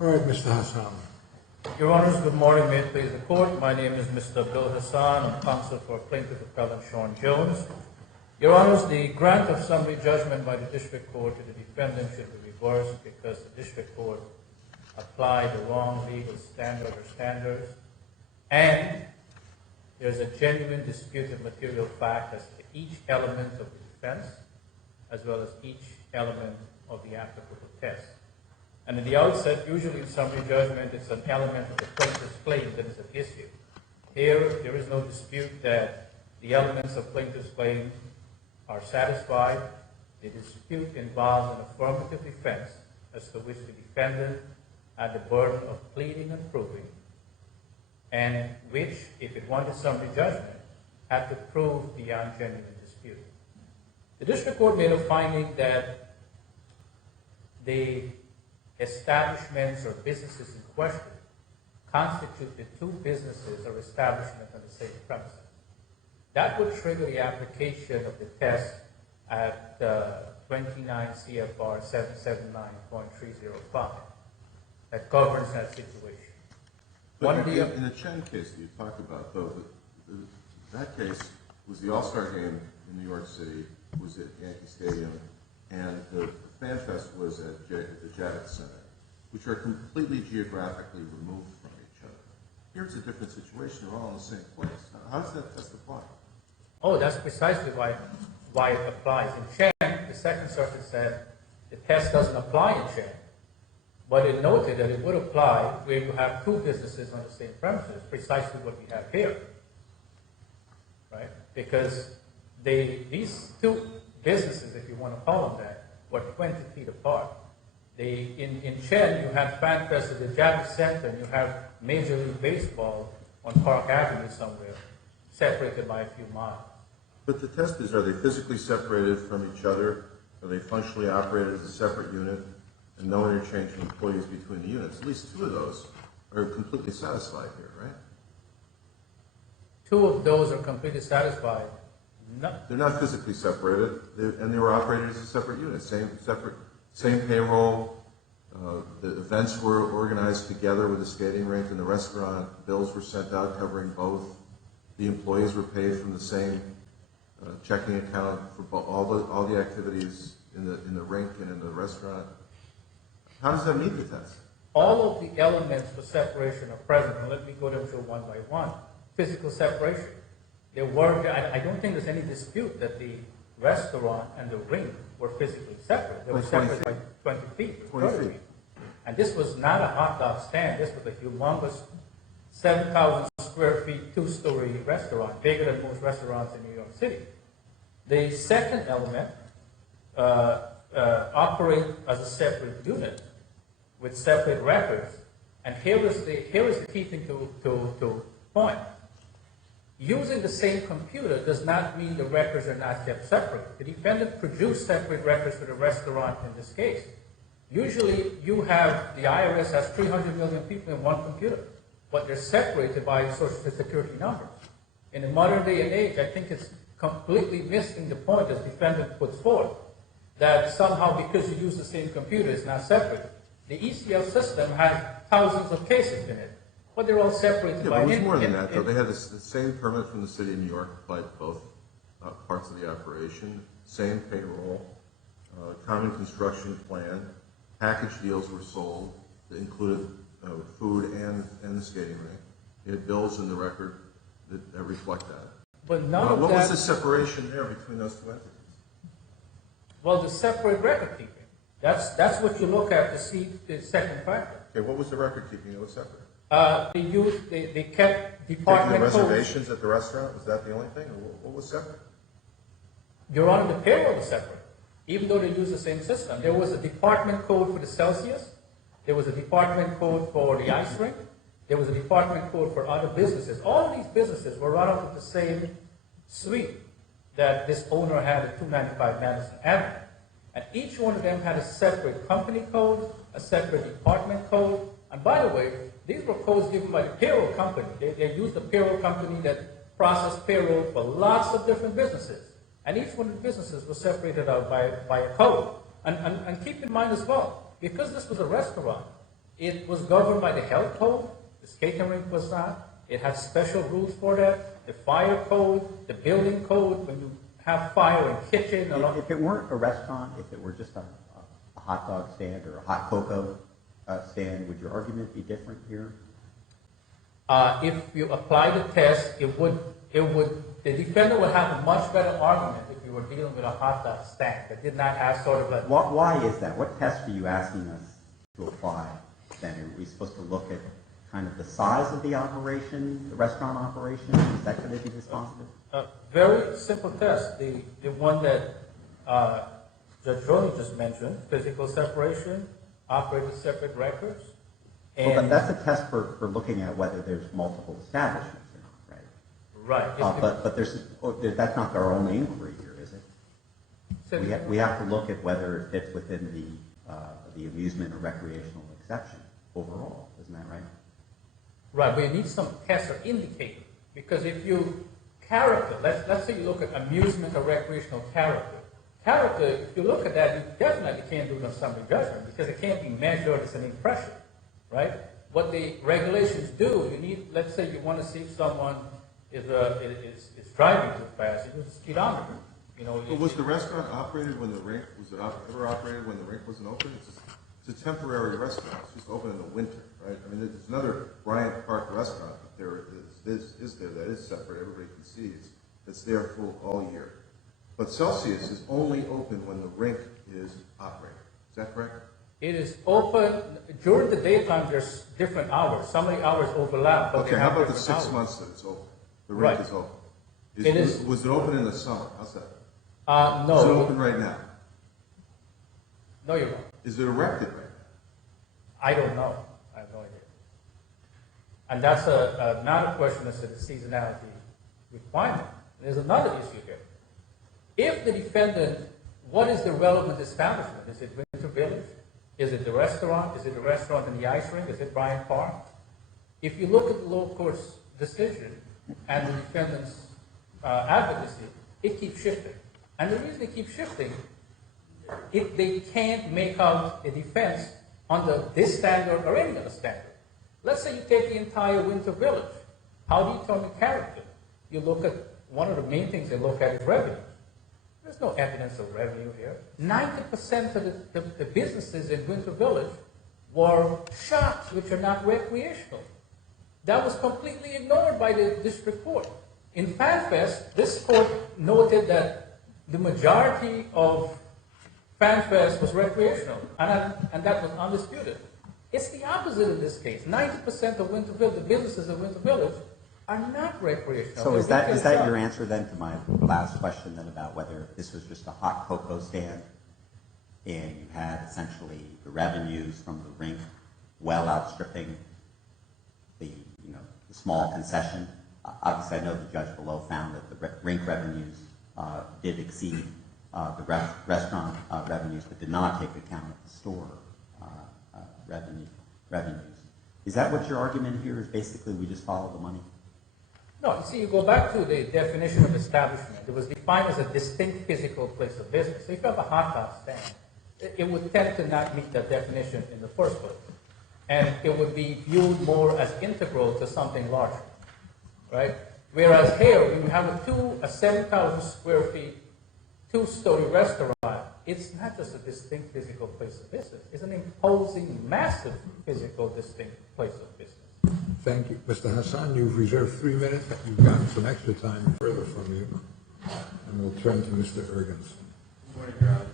All right, Mr. Hassan. Your Honors, good morning. May it please the Court. My name is Mr. Abdul Hassan. I'm counsel for Plaintiff Appellant Sean Jones. Your Honors, the grant of summary judgment by the District Court to the defendant should be reversed because the District Court applied the wrong legal standard or standards, and there's a genuine disputed material fact as to each element of the defense as well as each element of the applicable test. And at the outset, usually in summary judgment, it's an element of the plaintiff's claim that is at issue. Here, there is no dispute that the elements of plaintiff's claim are satisfied. The dispute involves an affirmative defense as to which the defendant had the burden of pleading and proving, and which, if it wanted summary judgment, had to prove beyond genuine dispute. The District Court made a finding that the establishments or businesses in question constituted two businesses or establishments on the same premises. That would trigger the application of the test at 29 CFR 779.305 that governs that situation. But in the Chen case that you talked about, though, that case was the All-Star game in New York City, was at Yankee Stadium, and the Fan Fest was at the Javits Center, which are completely geographically removed from each other. Here it's a different situation. They're all in the same place. How does that test apply? Oh, that's precisely why it applies. In Chen, the Second Circuit said the test doesn't apply in Chen, but it noted that it would apply where you have two businesses on the same premises, precisely what we have here, right? Because these two businesses, if you want to call them that, were 20 feet apart. In Chen, you have Fan Fest at the Javits Center, and you have Major League Baseball on Park Avenue somewhere, separated by a few miles. But the test is, are they physically separated from each other? Are they functionally operated as a separate unit? And no interchange of employees between the units. At least two of those are completely satisfied here, right? Two of those are completely satisfied. No. They're not physically separated, and they were operated as a separate unit. Same payroll. The events were organized together with the skating rink and the restaurant. Bills were sent out covering both. The employees were paid from the same checking account for all the activities in the rink and in the restaurant. How does that meet the test? All of the elements for separation are present, and let me go them through one by one. Physical separation. I don't think there's any dispute that the restaurant and the rink were physically separate. They were separated by 20 feet. 20 feet. And this was not a hot dog stand. This was a humongous 7,000 square feet, two-story restaurant, bigger than most restaurants in New York City. The second element operate as a separate unit with separate records. And here is the key thing to point. Using the same computer does not mean the records are not kept separate. The defendant produced separate records for the restaurant in this case. Usually you have, the IRS has 300 million people in one computer, but they're separated by Social Security numbers. In the modern day and age, I think it's completely missing the point as the defendant puts forth, that somehow because you use the same computer, it's not separate. The ECL system has thousands of cases in it, but they're all separated by... Yeah, but it was more than that, though. They had the same permit from the city of New York applied to both parts of the operation, same payroll, common construction plan, package deals were sold that included food and the skating rink. They had bills in the record that reflect that. But none of what that... was the separation there between those two entities? Well, the separate record keeping. That's what you look at to see the second factor. Okay, what was the record keeping that was separate? They kept department codes. Taking the reservations at the restaurant, was that the only thing? Or what was separate? Your Honor, the payroll was separate, even though they use the same system. There was a department code for the Celsius. There was a department code for the ice rink. There was a department code for other businesses. All of these businesses were run out of the same suite that this owner had at 295 Madison Avenue. And each one of them had a separate company code, a separate department code. And by the way, these were codes given by the payroll company. They used the payroll company that processed payroll for lots of different businesses. And each one of the businesses was separated out by a code. And keep in mind as well, because this was a restaurant, It was governed by the health code. The skating rink was not. It had special rules for that. The fire code, the building code, when you have fire in kitchen. If it weren't a restaurant, if it were just a hot dog stand or a hot cocoa stand, would your argument be different here? If you apply the test, the defendant would have a much better argument if you were dealing with a hot dog stand that did not have sort of a... Why is that? What test are you asking us to apply then? Are we supposed to look at kind of the size of the operation, the restaurant operation? Is that going to be responsible? Very simple test. The one that Judge Droney just mentioned, physical separation, operating separate records. And well, that's a test for looking at whether there's multiple establishments or not, right? Right. But that's not our only inquiry here, is it? We have to look at whether it fits within the amusement or recreational exception overall. Isn't that right? Right, but you need some test or indicator. Because if you let's say you look at amusement or recreational character. Character, if you look at that, you definitely can't do it on summary judgment because it can't be measured as an impression, right? What the regulations do, you need, let's say you want to see if someone is driving too fast, you use a speedometer. But was the restaurant operated when the rink, was it ever operated when the rink wasn't open? It's a temporary restaurant. It's just open in the winter, right? I mean, there's another Bryant Park restaurant there that is separate. Everybody can see it's there full all year. But Celsius is only open when the rink is operating. Is that correct? It is open during the daytime. There's different hours. Some of the hours overlap. But Okay, how about the 6 months that it's open? The rink is open. Was it open in the summer? How's that? No. Is it open right now? No, you're wrong. Is it erected right now? I don't know. I have no idea. And that's not a question as to the seasonality requirement. There's another issue here. If the defendant, what is the relevant establishment? Is it Winter Village? Is it the restaurant? Is it the restaurant in the ice rink? Is it Bryant Park? If you look at the lower court's decision and the defendant's advocacy, it keeps shifting. And the reason it keeps shifting, if they can't make out a defense under this standard or any other standard. Let's say you take the entire Winter Village. How do you determine character? You look at, one of the main things they look at is revenue. There's no evidence of revenue here. 90% of the businesses in Winter Village were shops which are not recreational. That was completely ignored by the district court. In FanFest, this court noted that the majority of FanFest was recreational, and that was undisputed. It's the opposite in this case. 90% of Winter Village, the businesses of Winter Village, are not recreational. So is that your answer then to my last question then about whether this was just a hot cocoa stand and you had essentially the revenues from the rink well outstripping the small concession? Obviously, I know the judge below found that the rink revenues did exceed the restaurant revenues, but did not take account of the store revenues. Is that what your argument here is? Basically, we just follow the money? No, you see, you go back to the definition of establishment. It was defined as a distinct physical place of business. So if you have a hot dog stand, it would tend to not meet that definition in the first place. And it would be viewed more as integral to something larger, right? Whereas here, when you have a 7,000 square feet, two-story restaurant, it's not just a distinct physical place of business. It's an imposing, massive physical distinct place of business. Thank you. Mr. Hassan, you've reserved 3 minutes. You've gotten some extra time further from you. And we'll turn to Mr. Ergensen. Good morning, Your Honor.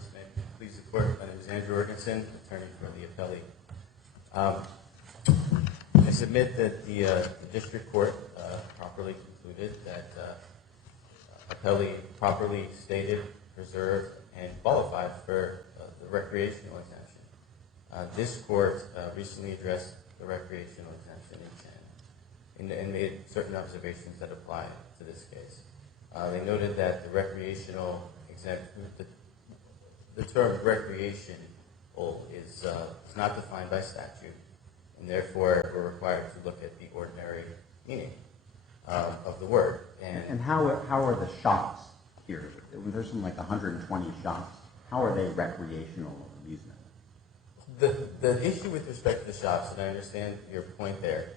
Please support. My name is Andrew Ergensen, attorney for the appellee. I submit that the district court properly concluded that appellee properly stated, preserved, and qualified for the recreational exemption. This court recently addressed the recreational exemption and made certain observations that apply to this case. They noted that the recreational exemption, the term recreation is not defined by statute, and therefore we're required to look at the ordinary meaning of the word. And how are the shops here? There's some like 120 shops. How are they recreational amusement? The issue with respect to the shops, and I understand your point there,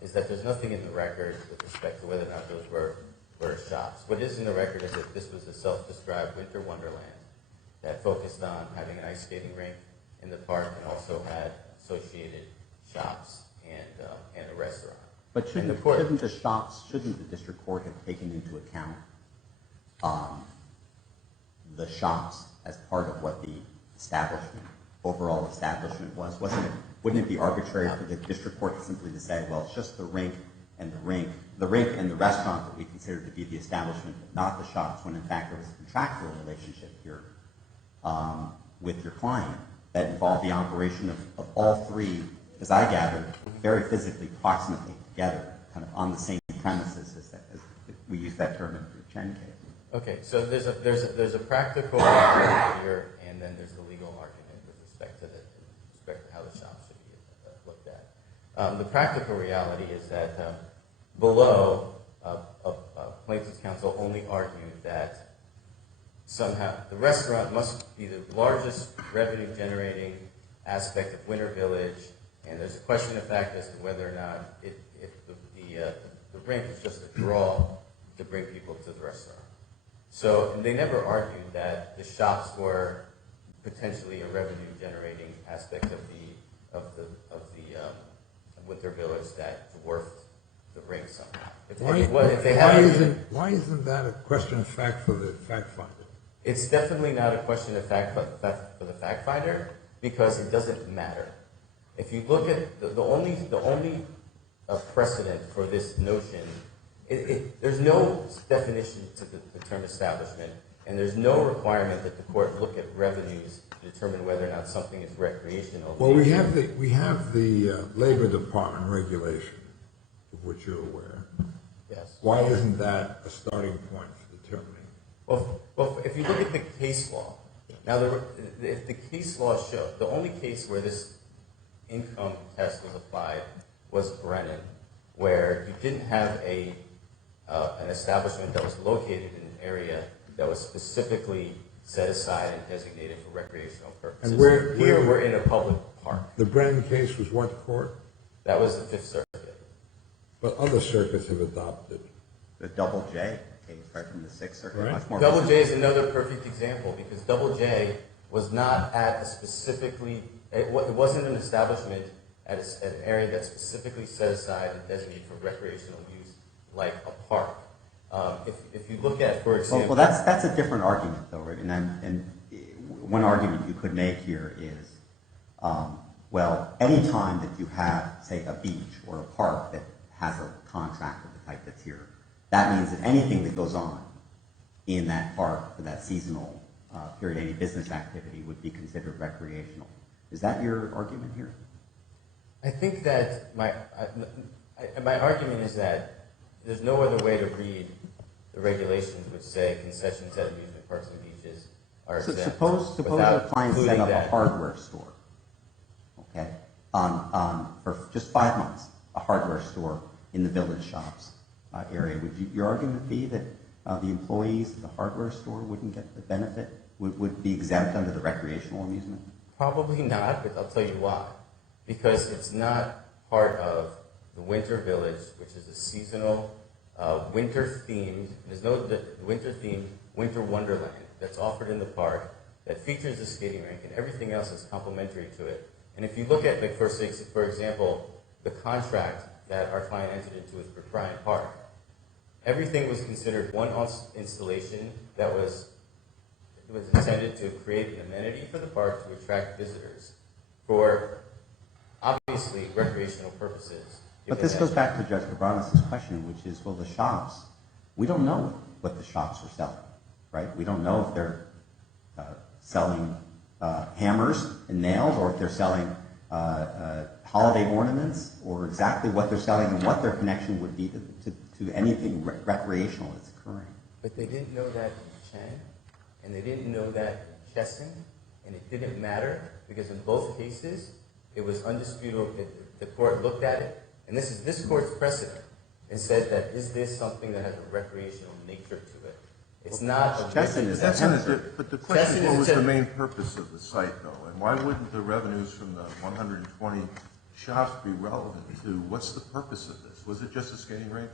is that there's nothing in the record with respect to whether or not those were shops. What is in the record is that this was a self-described winter wonderland that focused on having an ice skating rink in the park and also had associated shops and a restaurant. But shouldn't the district court have taken into account the shops as part of what the overall establishment was? Wouldn't it be arbitrary for the district court simply to say, well, it's just the rink and the restaurant that we consider to be the establishment, not the shops, when in fact there was a contractual relationship here with your client that involved the operation of all three, as I gathered, very physically, proximately together, kind of on the same premises as we use that term in the Chen case. Okay, so there's a practical argument here, and then there's the legal argument with respect to how the shops should be looked at. The practical reality is that below, plaintiff's counsel only argued that somehow the restaurant must be the largest revenue-generating aspect of Winter Village, and there's a question of fact as to whether or not if the rink is just a draw to bring people to the restaurant. So, and they never argued that the shops were potentially a revenue-generating aspect of the Winter Village that dwarfed the rink somehow. Why isn't that a question of fact for the fact finder? It's definitely not a question of fact for the fact finder because it doesn't matter. If you look at the only precedent for this notion, there's no definition to the term establishment, and there's no requirement that the court look at revenues to determine whether or not something is recreational. Well, we have the Labor Department regulation, of which you're aware. Yes. Why isn't that a starting point for determining? Well, if you look at the case law, now if the case law showed, the only case where this income test was applied was Brennan, where you didn't have an establishment that was located in an area that was specifically set aside and designated for recreational purposes. And here we're in a public park. The Brennan case was what court? That was the Fifth Circuit. But other circuits have adopted. The Double J case, right, from the Sixth Circuit. Right. Much more Double recent. J is another perfect example because Double J was not at a specifically, it wasn't an establishment at an area that's specifically set aside and designated for recreational use, like a park. If you look at, for example... Well, that's a different argument, though, right? And one argument you could make here is, well, any time that you have, say, a beach or a park that has a contract of the type that's here, that means that anything that goes on in that park for that seasonal period, any business activity would be considered recreational. Is that your argument here? I think that my argument is that there's no other way to read the regulations which say concessions at amusement parks and beaches are exempt. Suppose a client set up a hardware store, okay, for just 5 months, a hardware store in the village shops area. Would your argument be that the employees of the hardware store wouldn't get the benefit, would be exempt under the recreational amusement? Probably not, but I'll tell you why. Because it's not part of the Winter Village, which is a seasonal, winter-themed, there's no winter-themed winter wonderland that's offered in the park that features a skating rink and everything else is complementary to it. And if you look at, like, for example, the contract that our client entered into with Bryant Park, everything was considered one installation that was intended to create an amenity for the park to attract visitors for obviously recreational purposes. But this goes back to Judge Cabranes' question, which is, well, the shops, we don't know what the shops are selling, right? We don't know if they're selling hammers and nails or if they're selling holiday ornaments or exactly what they're selling and what their connection would be to anything recreational that's occurring. But they didn't know that in Chen, and they didn't know that in Chesson, and it didn't matter because in both cases, it was undisputable. The court looked at it, and this is this court's precedent, and said that is this something that has a recreational nature to it? It's not. Chesson is That's but the question is, what was the Chesson- main purpose of the site, though? And why wouldn't the revenues from the 120 shops be relevant to what's the purpose of this? Was it just a skating rink?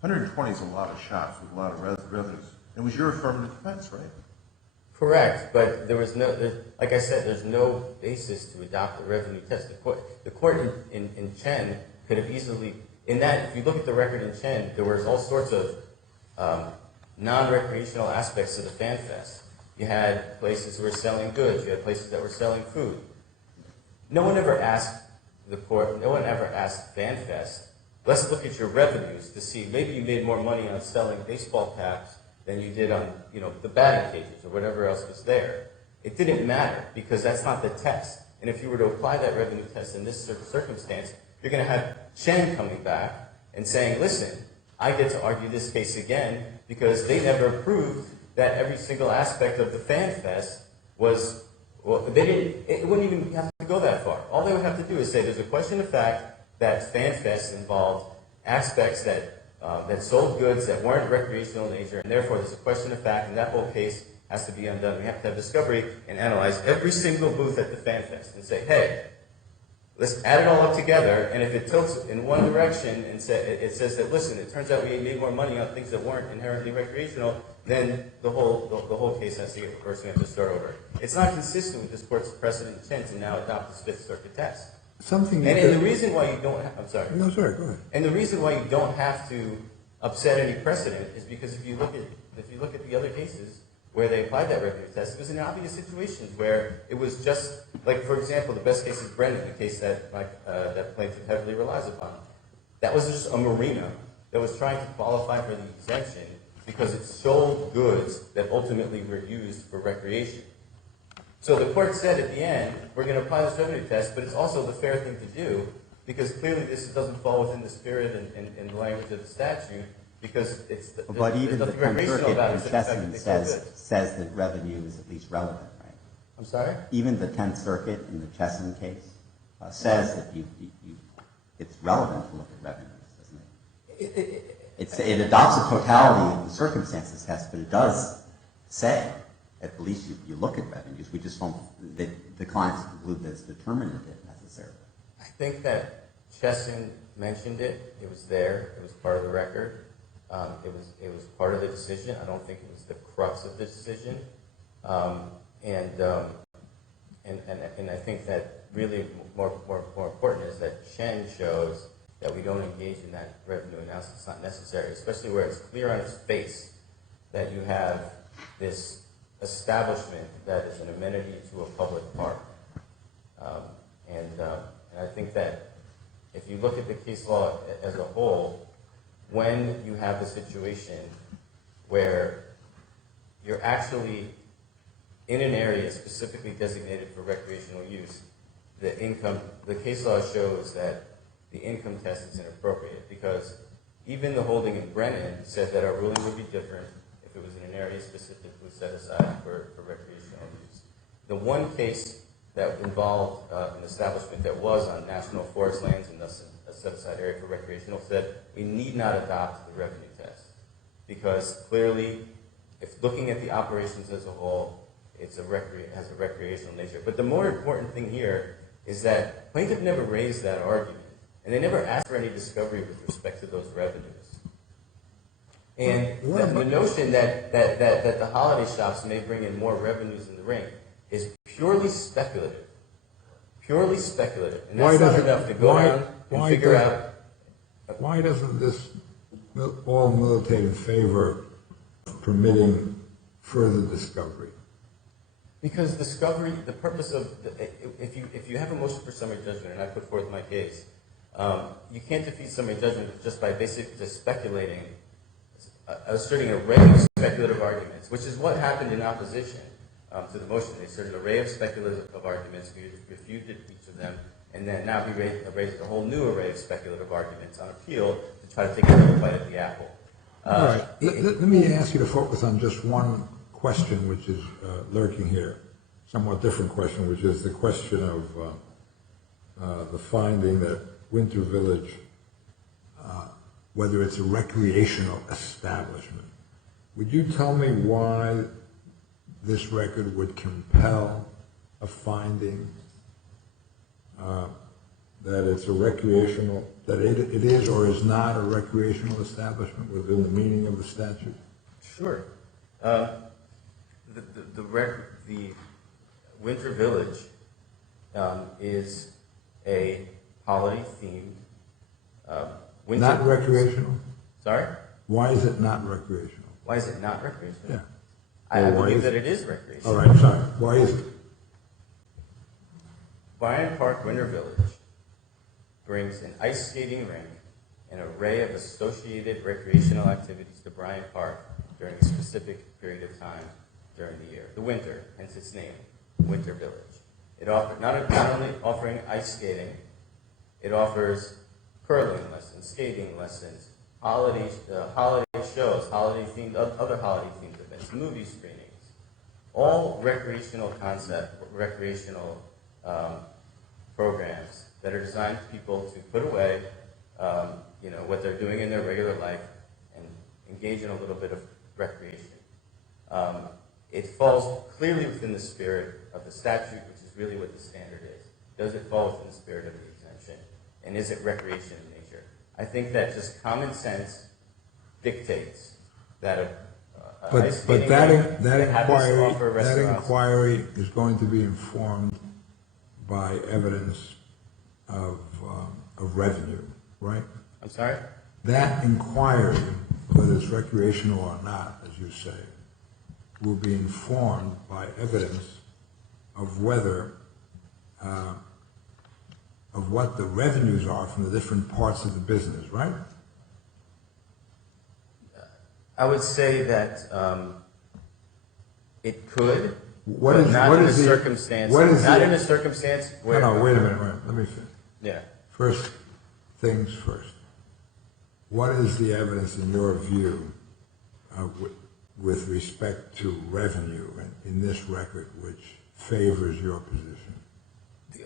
120 is a lot of shops with a lot of revenues. It was your affirmative defense, right? Correct, but there was no, like I said, there's no basis to adopt the revenue test. The court in Chen could have easily, in that, if you look at the record in Chen, there was all sorts of non-recreational aspects to the Fan Fest. You had places that were selling goods, you had places that were selling food. No one ever asked the court, no one ever asked Fan Fest, let's look at your revenues to see, maybe you made more money on selling baseball caps than you did on, the batting cages or whatever else was there. It didn't matter because that's not the test. And if you were to apply that revenue test in this circumstance, you're going to have Chen coming back and saying, listen, I get to argue this case again because they never proved that every single aspect of the Fan Fest was, well, it wouldn't even have to go that far. All they would have to do is say there's a question of fact that Fan Fest involved aspects that sold goods that weren't recreational in nature, and therefore there's a question of fact, and that whole case has to be undone. We have to have discovery and analyze every single booth at the Fan Fest and say, hey, let's add it all up together, and if it tilts in one direction and it says that, listen, it turns out we made more money on things that weren't inherently recreational, then the whole case has to get reversed and we have to start over. It's not consistent with this court's precedent intent to now adopt this Fifth Circuit test. And the reason why you don't have, I'm sorry. No, sorry, go ahead. And the reason why you don't have to upset any precedent is because if you look at the other cases where they applied that revenue test, it was in obvious situations where it was just, like, for example, the best case is Brennan, the case that that plaintiff heavily relies upon. That was just a marina that was trying to qualify for the exemption because it sold goods that ultimately were used for recreation. So the court said at the end, we're going to apply this revenue test, but it's also the fair thing to do because clearly this doesn't fall within the spirit and the language of the statute because it's But even the Tenth Circuit in Chesson says says that revenue is at least relevant, right? I'm sorry? Even the Tenth Circuit in the Chesson case says that it's relevant to look at revenues, doesn't it? It adopts a totality of the circumstances test, but it does say at least you look at revenues. We just don't, the clients conclude that it's determinative necessarily. I think that Chesson mentioned it. It was there. It was part of the record. It was part of the decision. I don't think it was the crux of the decision. And I think that really more important is that Chen shows that we don't engage in that revenue analysis. It's not necessary, especially where it's clear on its face that you have this establishment that is an amenity to a public park. And I think that if you look at the case law as a whole, when you have the situation where you're actually in an area specifically designated for recreational use, the case law shows that the income test is inappropriate because even the holding in Brennan said that our ruling would be different if it was in an area specifically set aside for recreational use. The one case that involved an establishment that was on national forest lands and thus a set-aside area for recreational said we need not adopt the revenue test because clearly, if looking at the operations as a whole, has a recreational nature. But the more important thing here is that plaintiff never raised that argument, and they never asked for any discovery with respect to those revenues. And the notion that the holiday shops may bring in more revenues in the ring is purely speculative. Purely speculative. And that's not enough to go around and figure out. Why doesn't this all militate in favor of permitting further discovery? Because discovery, the purpose of, if you have a motion for summary judgment, and I put forth my case, you can't defeat summary judgment just by basically just speculating, asserting an array of speculative arguments, which is what happened in opposition to the motion. They asserted an array of speculative arguments, we refuted each of them, and then now we raised a whole new array of speculative arguments on appeal to try to take another bite at the apple. All right. Let me ask you to focus on just one question which is lurking here, somewhat different question, which is the question of the finding that Winter Village, whether it's a recreational establishment, Would you tell me why this record would compel a finding that it's a recreational, that it is or is not a recreational establishment within the meaning of the statute? Sure. The Winter Village is a holiday-themed winter. Not recreational? Sorry? Why is it not recreational? Why is it not recreational? Yeah. I Why believe is that it? it is recreational. All right, sorry. Why is it? Bryant Park Winter Village brings an ice skating rink, an array of associated recreational activities to Bryant Park during a specific period of time during the year, the winter, hence its name, Winter Village. It offers not only offering ice skating, it offers curling lessons, skating lessons, holiday shows, other holiday themed events, movie screenings, all recreational programs that are designed for people to put away, what they're doing in their regular life and engage in a little bit of recreation. It falls clearly within the spirit of the statute, which is really what the standard is. Does it fall within the spirit of the exemption? And is it recreation in nature? I think that just common sense dictates that But that inquiry is going to be informed by evidence of revenue, right? I'm sorry? That inquiry, whether it's recreational or not, as you say, will be informed by evidence of whether, of what the revenues are from the different parts of the business, right? I would say that it could, What but is- not what in a is the- circumstance. what is Not the- in a circumstance where. No, wait a minute, let me finish. Yeah. First things first. What is the evidence in your view with respect to revenue in this record which favors your position?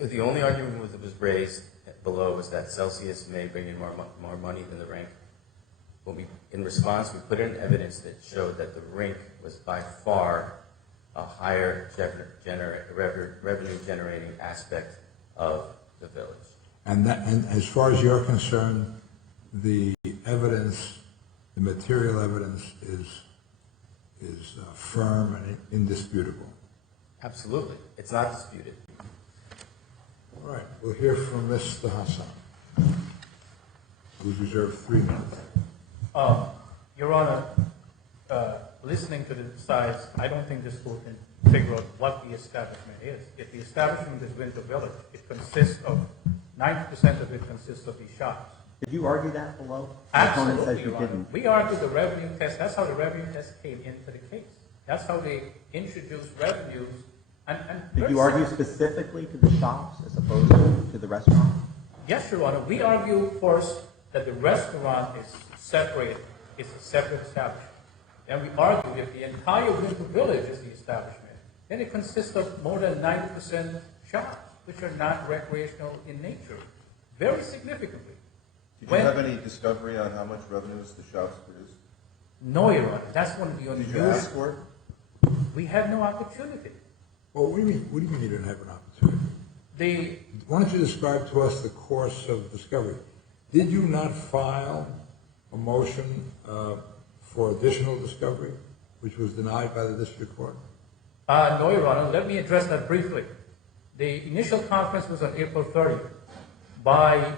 The only argument that was raised below was that Celsius may bring in more money than the rink. In response, we put in evidence that showed that the rink was by far a higher revenue-generating aspect of the village. And as far as you're concerned, the evidence, the material evidence is firm and indisputable. Absolutely. It's not disputed. All right, we'll hear from Mr. Hassan, who's reserved 3 minutes. Your Honor, listening to the sides, I don't think this court can figure out what the establishment is. If the establishment is Winter Village, it consists of, 90% of it consists of these shops. Did you argue that below? Absolutely, Your opponent says Your you Honor. didn't. We argued the revenue test. That's how the revenue test came into the case. That's how they introduced revenues. And Did you argue specifically to the shops as opposed to the restaurant? Yes, Your Honor. We argue first that the restaurant is separated. It's a separate establishment. And we argue if the entire Winter Village is the establishment, then it consists of more than 90% shops, which are not recreational in nature, very significantly. Did you have any discovery on how much revenues the shops produce? No, Your Honor. That's one of the Did you unusual. ask for it? We had no opportunity. Well, what do you mean you didn't have an opportunity? Why don't you describe to us the course of discovery? Did you not file a motion for additional discovery, which was denied by the district court? No, Your Honor. Let me address that briefly. The initial conference was on April 30th. By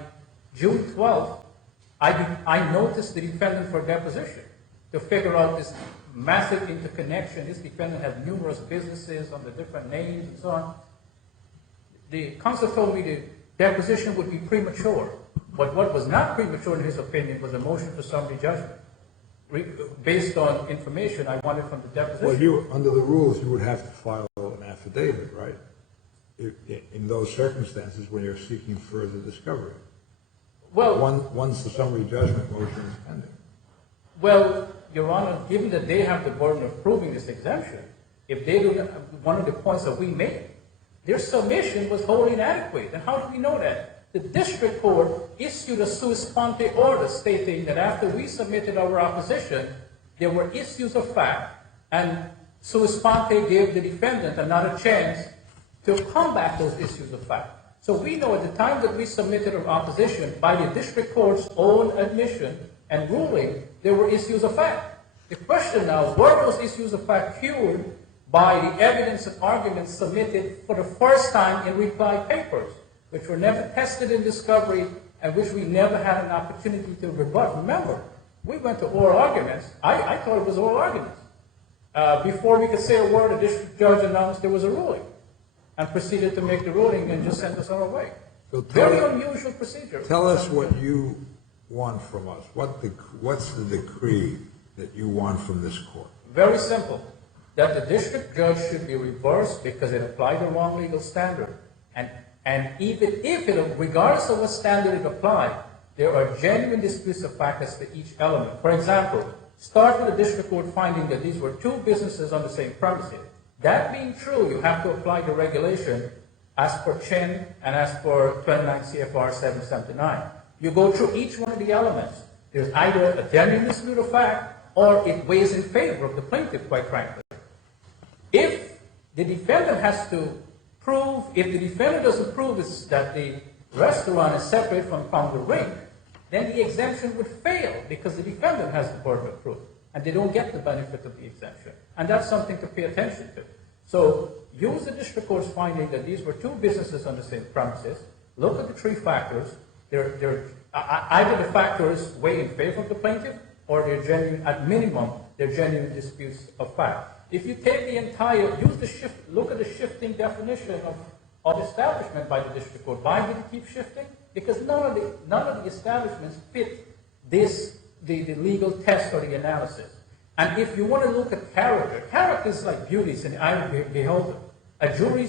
June 12th, I noticed the defendant for deposition to figure out this massive interconnection. This defendant had numerous businesses under different names and so on. The counsel told me the deposition would be premature, but what was not premature in his opinion was a motion for summary judgment based on information I wanted from the deposition. Well, under the rules, you would have to file an affidavit, right? In those circumstances when you're seeking further discovery. Well, once the summary judgment motion is pending. Well, Your Honor, given that they have the burden of proving this exemption, if they do one of the points that we made, their submission was wholly inadequate. And how do we know that? The district court issued a sua sponte order stating that after we submitted our opposition, there were issues of fact, and sua sponte gave the defendant another chance to combat those issues of fact. So we know at the time that we submitted our opposition, by the district court's own admission and ruling, there were issues of fact. The question now is, were those issues of fact cured by the evidence and arguments submitted for the first time in reply papers, which were never tested in discovery and which we never had an opportunity to rebut? Remember, we went to oral arguments. I thought it was oral arguments. Before we could say a word, the district judge announced there was a ruling and proceeded to make the ruling and just sent us on our way. So Very unusual procedure. Tell us what you want from us. What's the decree that you want from this court? Very simple. That the district judge should be reversed because it applied the wrong legal standard. And even if it, regardless of what standard it applied, there are genuine disputes of fact as to each element. For example, start with the district court finding that these were two businesses on the same premises. That being true, you have to apply the regulation as per Chin and as per 29 CFR 779. You go through each one of the elements. There's either a genuine dispute of fact or it weighs in favor of the plaintiff, quite frankly. If the defendant has to prove, if the defendant doesn't prove that the restaurant is separate from the rink, then the exemption would fail because the defendant has the burden of proof and they don't get the benefit of the exemption. And that's something to pay attention to. So use the district court's finding that these were two businesses on the same premises. Look at the three factors. Either the factors weigh in favor of the plaintiff or they're genuine, at minimum, they're genuine disputes of fact. If you take the entire, look at the shifting definition of establishment by the district court. Why did it keep shifting? Because none of the establishments fit the legal test or the analysis. And if you want to look at character is like beauty, it's in the eye of the beholder. A jury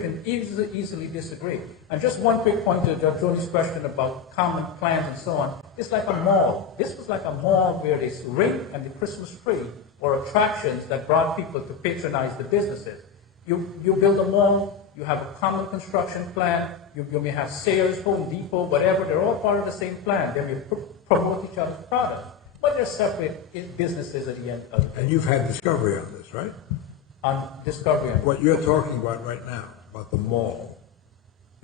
can easily disagree. And just one quick point to Droney's question about common plans and so on. It's like a mall. This was like a mall where this ring and the Christmas tree or attractions that brought people to patronize the businesses. You build a mall, you have a common construction plan, you may have Sears, Home Depot, whatever, they're all part of the same plan. They will promote each other's products. But they're separate businesses at the end of the day. And you've had discovery on this, right? On discovery. What you're talking about right now, about the mall.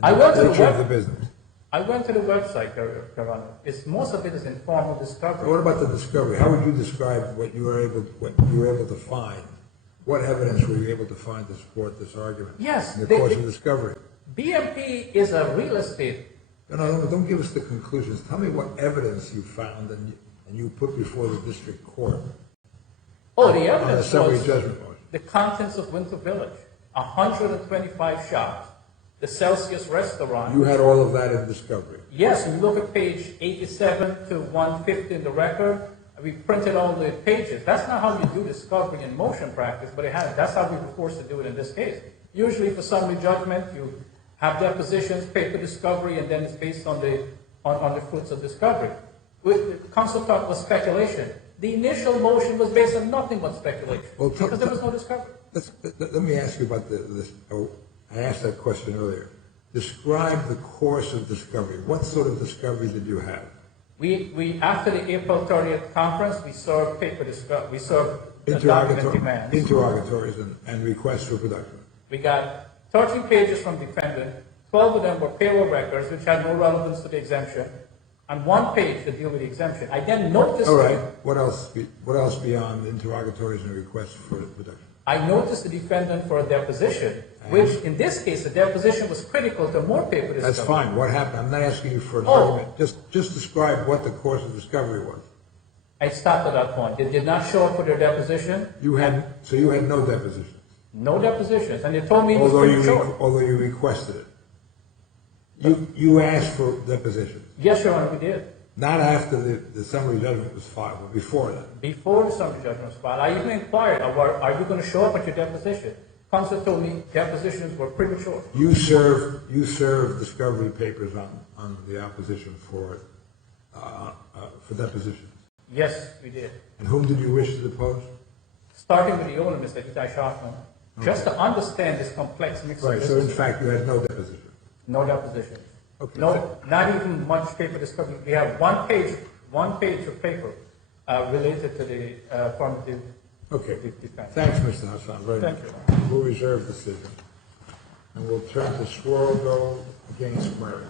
I went to the nature of the business. I went to the website, Carano. Most of it is informal discovery. What about the discovery? How would you describe what you were able to find? What evidence were you able to find to support this argument? Yes. In the course of discovery. BMP is a real estate. No, don't give us the conclusions. Tell me what evidence you found and you put before the district court. Oh, the evidence on the summary was judgment motion. The contents of Winter Village, 125 shops, the Celsius restaurant. You had all of that in discovery. Yes, and you look at page 87 to 150 in the record. We printed all the pages. That's not how you do discovery in motion practice, but that's how we were forced to do it in this case. Usually for summary judgment, you have depositions, paper discovery, and then it's based on the fruits of discovery. With counsel talk was speculation. The initial motion was based on nothing but speculation because there was no discovery. Let me ask you about this. I asked that question earlier. Describe the course of discovery. What sort of discovery did you have? We after the April 30th conference, we served paper discovery. We served document demands. Interrogatories and requests for production. We got 13 pages from defendant. 12 of them were payroll records, which had no relevance to the exemption, and 1 page to deal with the exemption. I then noticed. All right. What else beyond interrogatories and requests for production? I noticed the defendant for a deposition, which in this case, the deposition was critical to more paper discovery. That's fine. What happened? I'm not asking you for an argument. Just describe what the course of discovery was. I stopped at that point. They did not show up for their deposition. You had no depositions. No depositions, and they told me. Although you requested it. You asked for depositions. Yes, Your Honor, we did. Not after the summary judgment was filed, but before that. Before the summary judgment was filed, I even inquired, are you going to show up at your deposition? Counsel told me depositions were premature. You served discovery papers on the opposition for depositions. Yes, we did. And whom did you wish to depose? Starting with the owner, Mr. Itai Sharpman, just to understand this complex mix of Right, so in fact you had no deposition. No depositions. Okay. No, not even much paper discovery. We have one page of paper. related to the affirmative Okay. defense. Thanks, Mr. Hassan, very much. Thank you. We'll reserve decision. And we'll turn to Swirldo against Bryant.